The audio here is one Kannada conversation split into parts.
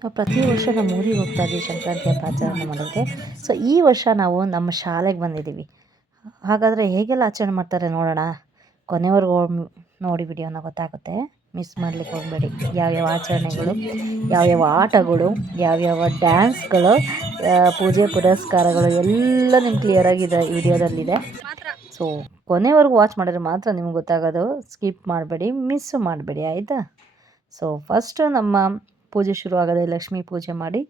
ನಾವು ಪ್ರತಿ ವರ್ಷ ನಮ್ಮ ಊರಿಗೆ ಹೋಗ್ತಾ ಇದ್ದೀವಿ ಸಂಕ್ರಾಂತಿ ಹಬ್ಬ ಆಚರಣೆ ಮಾಡೋಕ್ಕೆ. ಸೊ ಈ ವರ್ಷ ನಾವು ನಮ್ಮ ಶಾಲೆಗೆ ಬಂದಿದ್ದೀವಿ. ಹಾಗಾದರೆ ಹೇಗೆಲ್ಲ ಆಚರಣೆ ಮಾಡ್ತಾರೆ ನೋಡೋಣ. ಕೊನೆವರೆಗೂ ನೋಡಿ ವಿಡಿಯೋನ ಗೊತ್ತಾಗುತ್ತೆ. ಮಿಸ್ ಮಾಡ್ಲಿಕ್ಕೆ ಹೋಗಬೇಡಿ. ಯಾವ್ಯಾವ ಆಚರಣೆಗಳು ಯಾವ್ಯಾವ ಆಟಗಳು ಯಾವ್ಯಾವ ಡ್ಯಾನ್ಸ್ಗಳು ಪೂಜೆ ಪುರಸ್ಕಾರಗಳು ಎಲ್ಲ ನಿಮ್ಗೆ ಕ್ಲಿಯರಾಗಿದೆ ಈ ವಿಡಿಯೋದಲ್ಲಿದೆ. ಸೊ ಕೊನೆವರೆಗೂ ವಾಚ್ ಮಾಡಿದ್ರೆ ಮಾತ್ರ ನಿಮ್ಗೆ ಗೊತ್ತಾಗೋದು. ಸ್ಕಿಪ್ ಮಾಡಬೇಡಿ ಮಿಸ್ಸು ಮಾಡಬೇಡಿ ಆಯಿತಾ? ಸೊ ಫಸ್ಟು ನಮ್ಮ ಪೂಜೆ ಶುರುವಾಗದೆ ಲಕ್ಷ್ಮೀ ಪೂಜೆ ಮಾಡಿ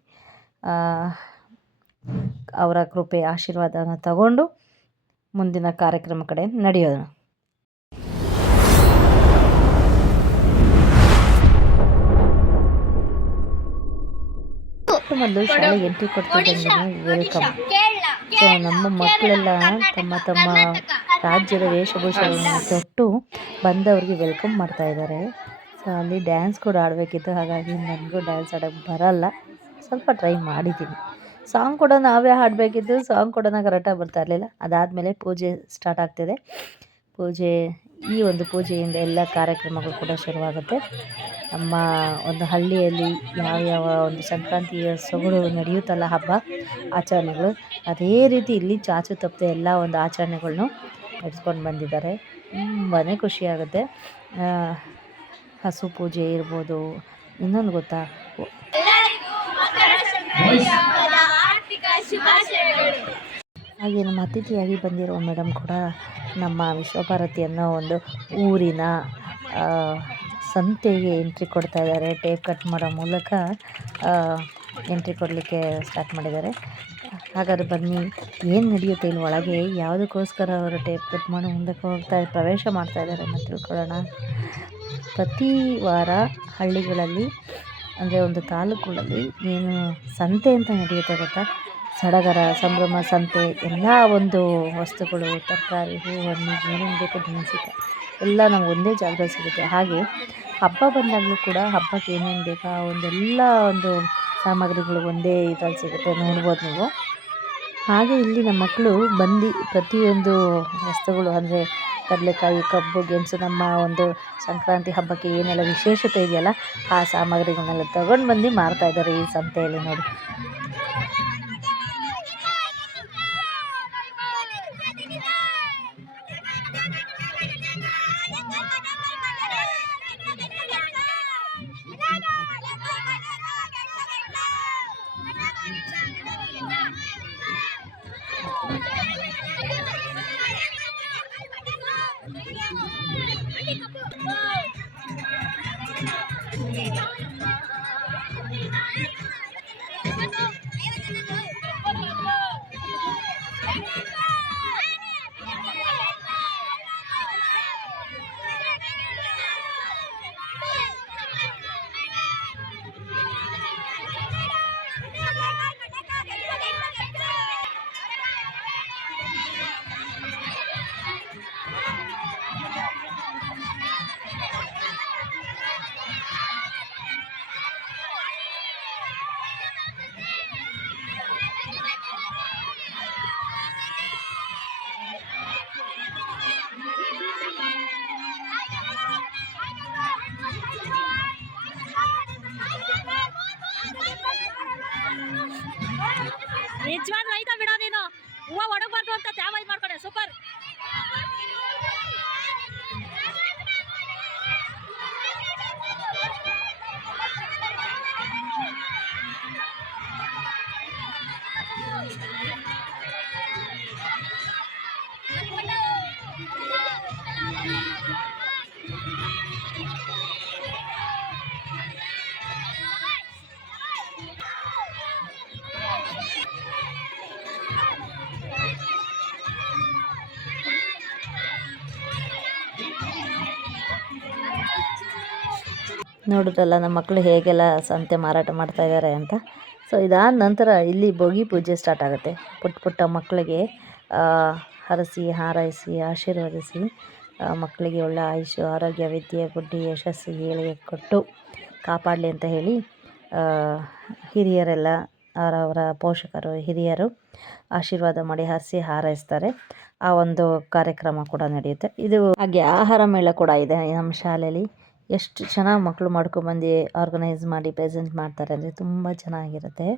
ಅವರ ಕೃಪೆ ಆಶೀರ್ವಾದನ ತಗೊಂಡು ಮುಂದಿನ ಕಾರ್ಯಕ್ರಮ ಕಡೆ ನಡೆಯೋಣ. ಮೊದಲು ಶಾಲೆಗೆ ಎಂಟ್ರಿ ಕೊಡ್ತಿದ್ದಂಗೆ ವೆಲ್ಕಮ್ ಸೊ ನಮ್ಮ ಮಕ್ಕಳೆಲ್ಲ ತಮ್ಮ ತಮ್ಮ ರಾಜ್ಯದ ವೇಷಭೂಷೆಗಳನ್ನು ತೊಟ್ಟು ಬಂದವರಿಗೆ ವೆಲ್ಕಮ್ ಮಾಡ್ತಾ ಇದ್ದಾರೆ. ಅಲ್ಲಿ ಡ್ಯಾನ್ಸ್ ಕೂಡ ಆಡಬೇಕಿತ್ತು, ಹಾಗಾಗಿ ನನಗೂ ಡ್ಯಾನ್ಸ್ ಆಡೋಕ್ಕೆ ಬರಲ್ಲ. ಸ್ವಲ್ಪ ಟ್ರೈ ಮಾಡಿದ್ದೀನಿ ಸಾಂಗ್ ಕೂಡ ನಾವೇ ಹಾಡಬೇಕಿತ್ತು ಸಾಂಗ್ ಕೂಡ ಕರೆಕ್ಟಾಗಿ ಬರ್ತಾ ಇರಲಿಲ್ಲ. ಅದಾದಮೇಲೆ ಪೂಜೆ ಸ್ಟಾರ್ಟ್ ಆಗ್ತಿದೆ. ಪೂಜೆ, ಈ ಒಂದು ಪೂಜೆಯಿಂದ ಎಲ್ಲ ಕಾರ್ಯಕ್ರಮಗಳು ಕೂಡ ಶುರುವಾಗುತ್ತೆ. ನಮ್ಮ ಒಂದು ಹಳ್ಳಿಯಲ್ಲಿ ಯಾವ ಯಾವ ಒಂದು ಸಂಕ್ರಾಂತಿಯ ಸೊಗಡು ನಡೆಯುತ್ತಲ್ಲ ಹಬ್ಬ, ಆಚರಣೆಗಳು, ಅದೇ ರೀತಿ ಇಲ್ಲಿ ಚಾಚು ತಪ್ಪದೆ ಎಲ್ಲ ಒಂದು ಆಚರಣೆಗಳ್ನು ನಡೆಸ್ಕೊಂಡು ಬಂದಿದ್ದಾರೆ. ತುಂಬಾ ಖುಷಿಯಾಗುತ್ತೆ ಹಸು ಪೂಜೆ ಇರ್ಬೋದು. ಇನ್ನೊಂದು ಗೊತ್ತಾ? ಹಾಗೆ ನಮ್ಮ ಅತಿಥಿಯಾಗಿ ಬಂದಿರೋ ಮೇಡಮ್ ಕೂಡ ನಮ್ಮ ವಿಶ್ವಭಾರತಿ ಅನ್ನೋ ಒಂದು ಊರಿನ ಸಂತೆಗೆ ಎಂಟ್ರಿ ಕೊಡ್ತಾ ಇದ್ದಾರೆ. ಟೇಪ್ ಕಟ್ ಮಾಡೋ ಮೂಲಕ ಎಂಟ್ರಿ ಕೊಡಲಿಕ್ಕೆ ಸ್ಟಾರ್ಟ್ ಮಾಡಿದ್ದಾರೆ. ಹಾಗಾದ್ರೆ ಬನ್ನಿ, ಏನು ನಡೆಯುತ್ತೆ ಇಲ್ಲಿ ಒಳಗೆ? ಯಾವುದಕ್ಕೋಸ್ಕರ ಅವರು ಟೇಪ್ ಕಟ್ ಮಾಡಿ ಮುಂದಕ್ಕೆ ಹೋಗ್ತಾ ಪ್ರವೇಶ ಮಾಡ್ತಾ ಇದ್ದಾರೆ ಅಂತ ತಿಳ್ಕೊಳ್ಳೋಣ. ಪ್ರತಿ ವಾರ ಹಳ್ಳಿಗಳಲ್ಲಿ, ಅಂದರೆ ಒಂದು ತಾಲೂಕುಗಳಲ್ಲಿ ಏನು ಸಂತೆ ಅಂತ ನಡೆಯುತ್ತೆ ಗೊತ್ತಾ? ಸಡಗರ, ಸಂಭ್ರಮ ಸಂತೆ, ಎಲ್ಲ ಒಂದು ವಸ್ತುಗಳು, ತರಕಾರಿ ಹೂವು ಹಣ್ಣು ಏನೇನು ಬೇಕು ದಿನಸಿಕಾಯಿ ಎಲ್ಲ ನಮ್ಗೆ ಒಂದೇ ಜಾಗದಲ್ಲಿ ಸಿಗುತ್ತೆ. ಹಾಗೆ ಹಬ್ಬ ಬಂದಾಗಲೂ ಕೂಡ ಹಬ್ಬಕ್ಕೆ ಏನೇನು ಬೇಕಾ? ಒಂದೆಲ್ಲ ಒಂದು ಸಾಮಗ್ರಿಗಳು ಒಂದೇ ಇದ್ರಲ್ಲಿ ಸಿಗುತ್ತೆ, ನೋಡ್ಬೋದು ನೀವು. ಹಾಗೆ ಇಲ್ಲಿ ನಮ್ಮ ಮಕ್ಕಳು ಬಂದು ಪ್ರತಿಯೊಂದು ವಸ್ತುಗಳು, ಅಂದರೆ ಕಡಲೆಕಾಯಿ, ಕಬ್ಬು, ಗೆಣಸು ನಮ್ಮ ಒಂದು ಸಂಕ್ರಾಂತಿ ಹಬ್ಬಕ್ಕೆ ಏನೆಲ್ಲ ವಿಶೇಷತೆ ಇದೆಯಲ್ಲ, ಆ ಸಾಮಗ್ರಿಗಳನ್ನೆಲ್ಲ ತಗೊಂಡು ಬಂದು ಮಾರ್ತಾ ಇದ್ದಾರೆ ಈ ಸಂತೆಯಲ್ಲಿ ನೋಡಿ. Thank you. ನೋಡಿದ್ರಲ್ಲ, ನಮ್ಮ ಮಕ್ಕಳು ಹೇಗೆಲ್ಲ ಸಂತೆ ಮಾರಾಟ ಮಾಡ್ತಾ ಇದ್ದಾರೆ ಅಂತ. ಸೊ ಇದಾದ ನಂತರ ಇಲ್ಲಿ ಭೋಗಿ ಪೂಜೆ ಸ್ಟಾರ್ಟ್ ಆಗುತ್ತೆ. ಪುಟ್ಟ ಪುಟ್ಟ ಮಕ್ಕಳಿಗೆ ಹರಸಿ ಹಾರೈಸಿ, ಆಶೀರ್ವದಿಸಿ ಮಕ್ಕಳಿಗೆ ಒಳ್ಳೆ ಆಯುಷು, ಆರೋಗ್ಯ, ವಿದ್ಯೆ, ಬುದ್ಧಿ, ಯಶಸ್ಸು, ಏಳಿಗೆ ಕೊಟ್ಟು ಕಾಪಾಡಲಿ ಅಂತ ಹೇಳಿ ಹಿರಿಯರೆಲ್ಲ ಅವರವರ ಪೋಷಕರು, ಹಿರಿಯರು ಆಶೀರ್ವಾದ ಮಾಡಿ ಹರಿಸಿ, ಹಾರೈಸ್ತಾರೆ. ಆ ಒಂದು ಕಾರ್ಯಕ್ರಮ ಕೂಡ ನಡೆಯುತ್ತೆ. ಇದು ಹಾಗೆ ಆಹಾರ ಮೇಳ ಕೂಡ ಇದೆ ನಮ್ಮ ಶಾಲೆಯಲ್ಲಿ. ಎಷ್ಟು ಚೆನ್ನಾಗಿ ಮಕ್ಕಳು ಮಾಡ್ಕೊಂಬಂದು ಆರ್ಗನೈಸ್ ಮಾಡಿ ಪ್ರೆಸೆಂಟ್ ಮಾಡ್ತಾರೆ ಅಂದರೆ ತುಂಬ ಚೆನ್ನಾಗಿರುತ್ತೆ.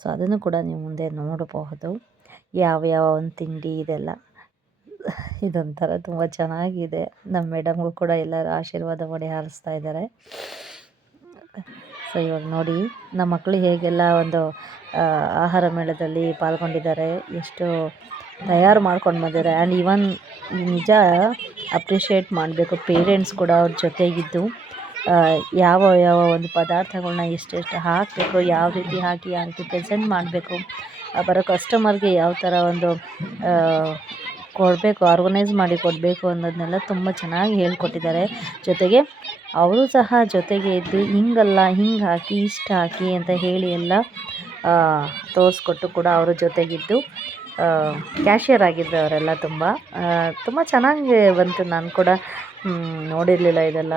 ಸೊ ಅದನ್ನು ಕೂಡ ನೀವು ಮುಂದೆ ನೋಡಬಹುದು. ಯಾವ ಯಾವ ಒಂದು ತಿಂಡಿ ಇದೆಲ್ಲ ಇದೊಂಥರ ತುಂಬ ಚೆನ್ನಾಗಿದೆ. ನಮ್ಮ ಮೇಡಮ್ಗೂ ಕೂಡ ಎಲ್ಲರೂ ಆಶೀರ್ವಾದ ಮಾಡಿ ಹಾರಿಸ್ತಾ ಇದ್ದಾರೆ. ಸೊ ಇವಾಗ ನೋಡಿ, ನಮ್ಮ ಮಕ್ಕಳು ಹೇಗೆಲ್ಲ ಒಂದು ಆಹಾರ ಮೇಳದಲ್ಲಿ ಪಾಲ್ಗೊಂಡಿದ್ದಾರೆ. ಎಷ್ಟು ತಯಾರು ಮಾಡ್ಕೊಂಡು ಬಂದಿದ್ದಾರೆ. ಆ್ಯಂಡ್ ಇವನ್ ನಿಜ ಅಪ್ರಿಷಿಯೇಟ್ ಮಾಡಬೇಕು. ಪೇರೆಂಟ್ಸ್ ಕೂಡ ಅವ್ರ ಜೊತೆಗಿದ್ದು ಯಾವ ಯಾವ ಒಂದು ಪದಾರ್ಥಗಳನ್ನ ಎಷ್ಟೆಷ್ಟು ಹಾಕಬೇಕು, ಯಾವ ರೀತಿ ಹಾಕಿ, ಯಾವ ರೀತಿ ಪ್ರೆಸೆಂಟ್ ಮಾಡಬೇಕು ಬರೋ ಕಸ್ಟಮರ್ಗೆ ಯಾವ ಥರ ಒಂದು ಕೊಡಬೇಕು ಆರ್ಗನೈಸ್ ಮಾಡಿ ಕೊಡಬೇಕು ಅನ್ನೋದನ್ನೆಲ್ಲ ತುಂಬ ಚೆನ್ನಾಗಿ ಹೇಳ್ಕೊಟ್ಟಿದ್ದಾರೆ. ಜೊತೆಗೆ ಅವರು ಸಹ ಜೊತೆಗೆ ಇದ್ದು, ಹಿಂಗಲ್ಲ, ಹಿಂಗೆ ಹಾಕಿ, ಇಷ್ಟು ಹಾಕಿ ಅಂತ ಹೇಳಿ ಎಲ್ಲ ತೋರಿಸ್ಕೊಟ್ಟು ಕೂಡ ಅವರ ಜೊತೆಗಿದ್ದು. ಕ್ಯಾಶಿಯರ್ ಆಗಿದ್ರು ಅವರೆಲ್ಲ ತುಂಬ. ತುಂಬ ಚೆನ್ನಾಗಿ ಬಂತು. ನಾನು ಕೂಡ ನೋಡಿರಲಿಲ್ಲ ಇದೆಲ್ಲ.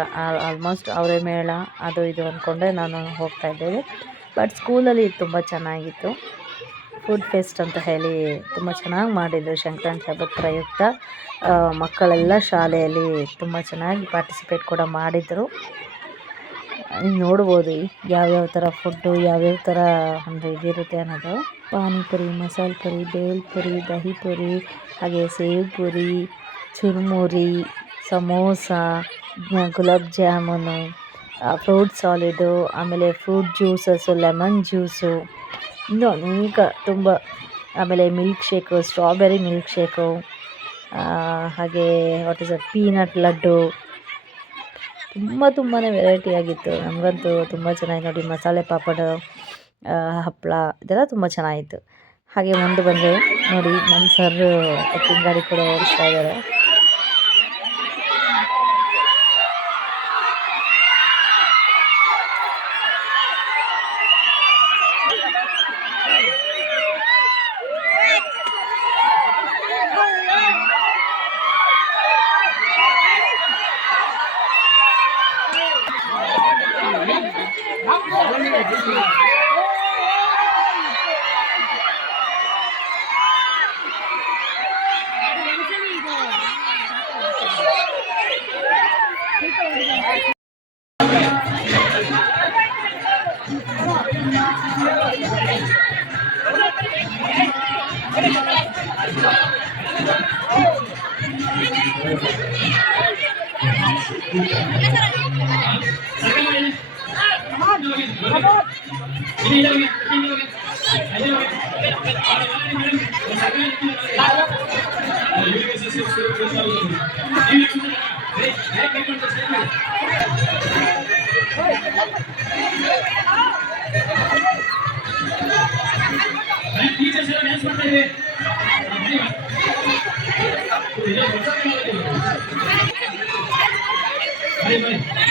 ಆಲ್ಮೋಸ್ಟ್ ಅವರೇ ಮೇಳ, ಅದು ಇದು ಅಂದ್ಕೊಂಡೆ ನಾನು ಹೋಗ್ತಾ ಇದ್ದೇವೆ ಬಟ್ ಸ್ಕೂಲಲ್ಲಿ ಇದು ತುಂಬ ಚೆನ್ನಾಗಿತ್ತು. ಫುಡ್ ಫೆಸ್ಟ್ ಅಂತ ಹೇಳಿ ತುಂಬ ಚೆನ್ನಾಗಿ ಮಾಡಿದರು ಸಂಕ್ರಾಂತಿ ಹಬ್ಬದ ಪ್ರಯುಕ್ತ. ಮಕ್ಕಳೆಲ್ಲ ಶಾಲೆಯಲ್ಲಿ ತುಂಬ ಚೆನ್ನಾಗಿ ಪಾರ್ಟಿಸಿಪೇಟ್ ಕೂಡ ಮಾಡಿದರು. ನೋಡ್ಬೋದು ಯಾವ್ಯಾವ ಥರ ಫುಡ್ಡು ಯಾವ್ಯಾವ ಥರ ಒಂದು ಇದಿರುತ್ತೆ ಅನ್ನೋದು. ಪಾನಿಪುರಿ ಮಸಾಲೆ ಪುರಿ ಬೇಲ್ ಪುರಿ ದಹಿ ಪುರಿ ಹಾಗೆ ಸೇವ್ ಪುರಿ ಚುರುಮುರಿ, ಸಮೋಸ ಗುಲಾಬ್ ಜಾಮೂನು ಫ್ರೂಟ್ ಸಾಲಿಡು, ಆಮೇಲೆ ಫ್ರೂಟ್ ಜ್ಯೂಸಸ್ಸು ಲೆಮನ್ ಜ್ಯೂಸು, ಇನ್ನೂ ಅನೇಕ ತುಂಬ, ಆಮೇಲೆ milkshake, strawberry milkshake ಹಾಗೆ what is a peanut laddu, ತುಂಬ ತುಂಬಾ ವೆರೈಟಿ ಆಗಿತ್ತು. ನಮಗಂತೂ ತುಂಬ ಚೆನ್ನಾಗಿ ನೋಡಿ ಮಸಾಲೆ ಪಾಪಡ. ಹಪ್ಪಳ ಇದೆಲ್ಲ ತುಂಬ ಚೆನ್ನಾಗಿತ್ತು. ಹಾಗೆ ಮುಂದೆ ಬಂದರೆ ನೋಡಿ ನಮ್ಮ ಸರ್ ಎತ್ತಿನ ಗಾಡಿ ಕೂಡ ಓಡಿಸ್ತಾ ಇದ್ದಾರೆ. Ini lagi. ಈ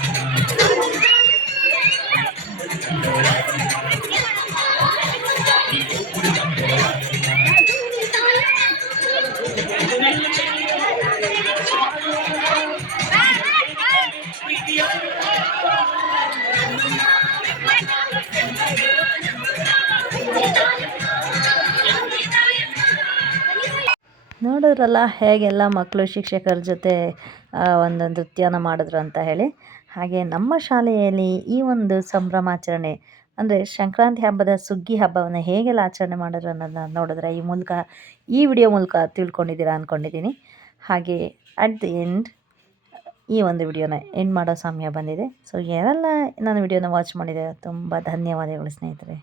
ನೋಡಿದ್ರಲ್ಲ ಹೇಗೆಲ್ಲ ಮಕ್ಕಳು ಶಿಕ್ಷಕರ ಜೊತೆ ಒಂದು ನೃತ್ಯನ ಮಾಡಿದ್ರು ಅಂತ ಹೇಳಿ. ಹಾಗೆ ನಮ್ಮ ಶಾಲೆಯಲ್ಲಿ ಈ ಒಂದು ಸಂಭ್ರಮಾಚರಣೆ, ಅಂದರೆ ಸಂಕ್ರಾಂತಿ ಹಬ್ಬದ ಸುಗ್ಗಿ ಹಬ್ಬವನ್ನು ಹೇಗೆಲ್ಲ ಆಚರಣೆ ಮಾಡಿದ್ರು ಅನ್ನೋದನ್ನ ನೋಡಿದ್ರೆ ಈ ಮೂಲಕ, ಈ ವಿಡಿಯೋ ಮೂಲಕ ತಿಳ್ಕೊಂಡಿದ್ದೀರಾ ಅಂದ್ಕೊಂಡಿದ್ದೀನಿ ಹಾಗೆ ಅಟ್ ದಿ ಎಂಡ್ ಈ ಒಂದು ವಿಡಿಯೋನ ಎಂಡ್ ಮಾಡೋ ಸಮಯ ಬಂದಿದೆ. ಸೊ ಯಾರೆಲ್ಲ ನನ್ನ ವಿಡಿಯೋನ ವಾಚ್ ಮಾಡಿದೆ ತುಂಬ ಧನ್ಯವಾದಗಳು ಸ್ನೇಹಿತರೆ.